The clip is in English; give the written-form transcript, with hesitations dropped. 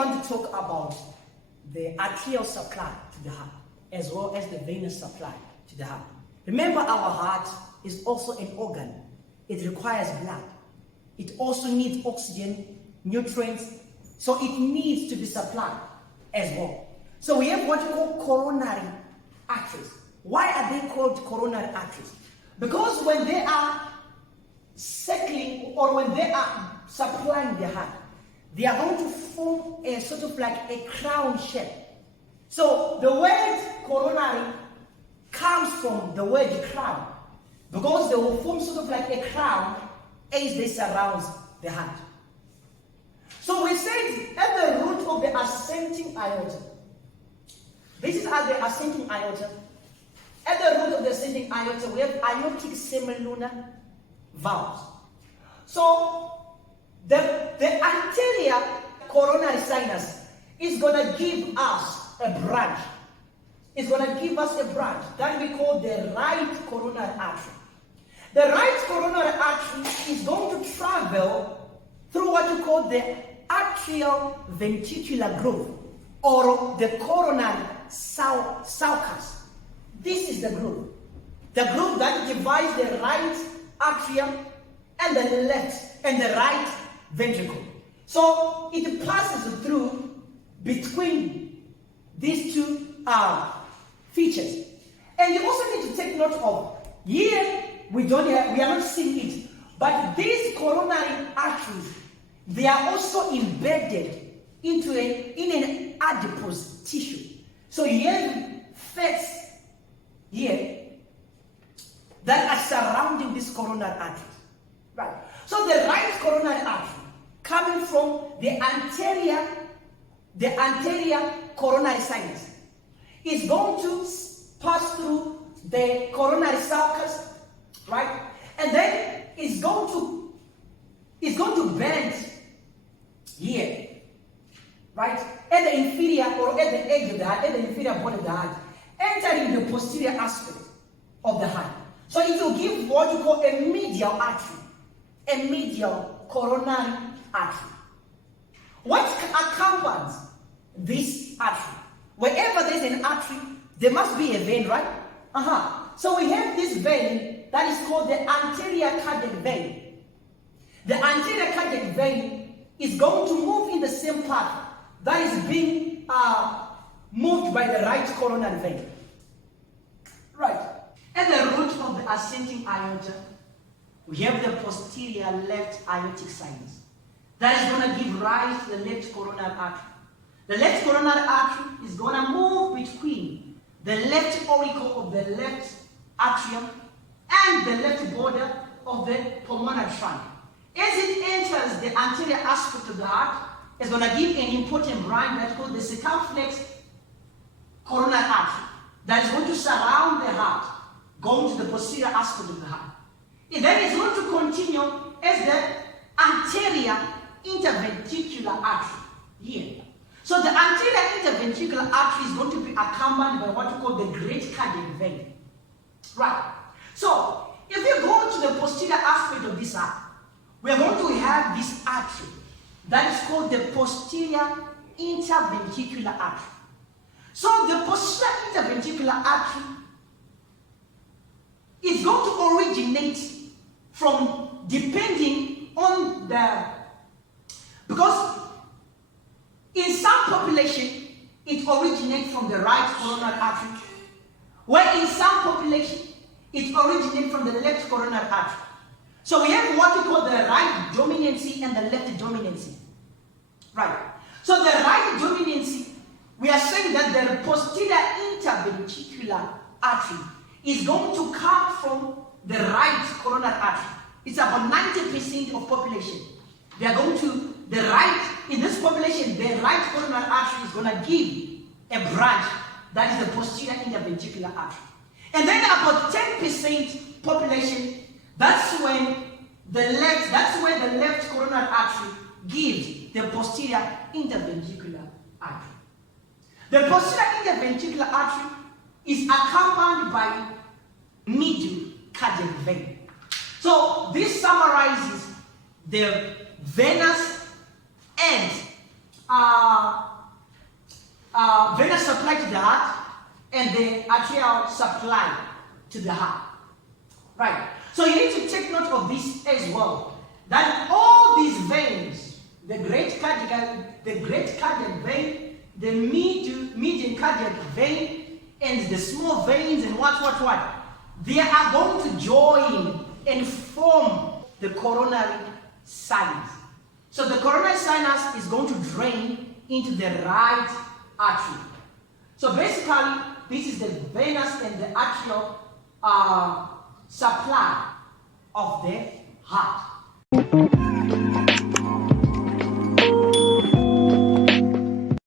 want to talk about the arterial supply to the heart, as well as the venous supply to the heart. Remember, our heart is also an organ. It requires blood. It also needs oxygen, nutrients, so it needs to be supplied as well. So we have what we call coronary arteries. Why are they called coronary arteries? Because when they are circling or when they are supplying the heart, they are going to form a sort of like a crown shape. So the word coronary comes from the word crown, because they will form sort of like a crown as they surround the heart. So we said at the root of the ascending aorta, this is at the ascending aorta. At the root of the ascending aorta, we have aortic semilunar valves. So the anterior coronary sinus is going to give us a branch. It's going to give us a branch that we call the right coronary artery. The right coronary artery is going to travel through what we call the atrial ventricular groove, or the coronary sulcus. This is the groove that divides the right atrium and the left and the right ventricle. So it passes through between these two features. And you also need to take note of, here we are not seeing it, but these coronary arteries, they are also embedded in an adipose tissue. So you have fats here that are surrounding this coronary artery. Right. So the right coronary artery, coming from the anterior coronary sinus, is going to pass through the coronary sulcus, right? And then it's going to bend here, right? At the inferior, or at the edge of the heart, at the inferior body of the heart, entering the posterior aspect of the heart. So it will give what you call a medial artery, a medial coronary artery. What accompanies this artery? Wherever there's an artery, there must be a vein, right? So we have this vein that is called the anterior cardiac vein. The anterior cardiac vein is going to move in the same path that is being moved by the right coronary vein. Right. At the root of the ascending aorta, we have the posterior left aortic sinus. That is going to give rise to the left coronary artery. The left coronary artery is going to move between the left auricle of the left atrium and the left border of the pulmonary trunk. As it enters the anterior aspect of the heart, it's going to give an important branch that's called the circumflex coronary artery that is going to surround the heart, going to the posterior aspect of the heart. It then is going to continue as the anterior interventricular artery here. So the anterior interventricular artery is going to be accompanied by what we call the great cardiac vein. Right. So if you go to the posterior aspect of this heart, we are going to have this artery that is called the posterior interventricular artery. So the posterior interventricular artery is going to originate from, depending on because in some population it originates from the right coronary artery, where in some population it originates from the left coronary artery. So we have what we call the right dominancy and the left dominancy. Right. So the right dominancy, we are saying that the posterior interventricular artery is going to come from the right coronary artery. It's about 90% of population. They are going to the right, in this population, the right coronary artery is going to give a branch that is the posterior interventricular artery. And then about 10% population, that's when the left coronary artery gives the posterior interventricular artery. The posterior interventricular artery is accompanied by middle cardiac vein. So this summarizes the venous and venous supply to the heart and the arterial supply to the heart. Right. So you need to take note of this as well. That all these veins, the great cardiac vein, the median cardiac vein, and the small veins and what, they are going to join and form the coronary sinus. So the coronary sinus is going to drain into the right artery. So basically, this is the venous and the arterial supply of the heart.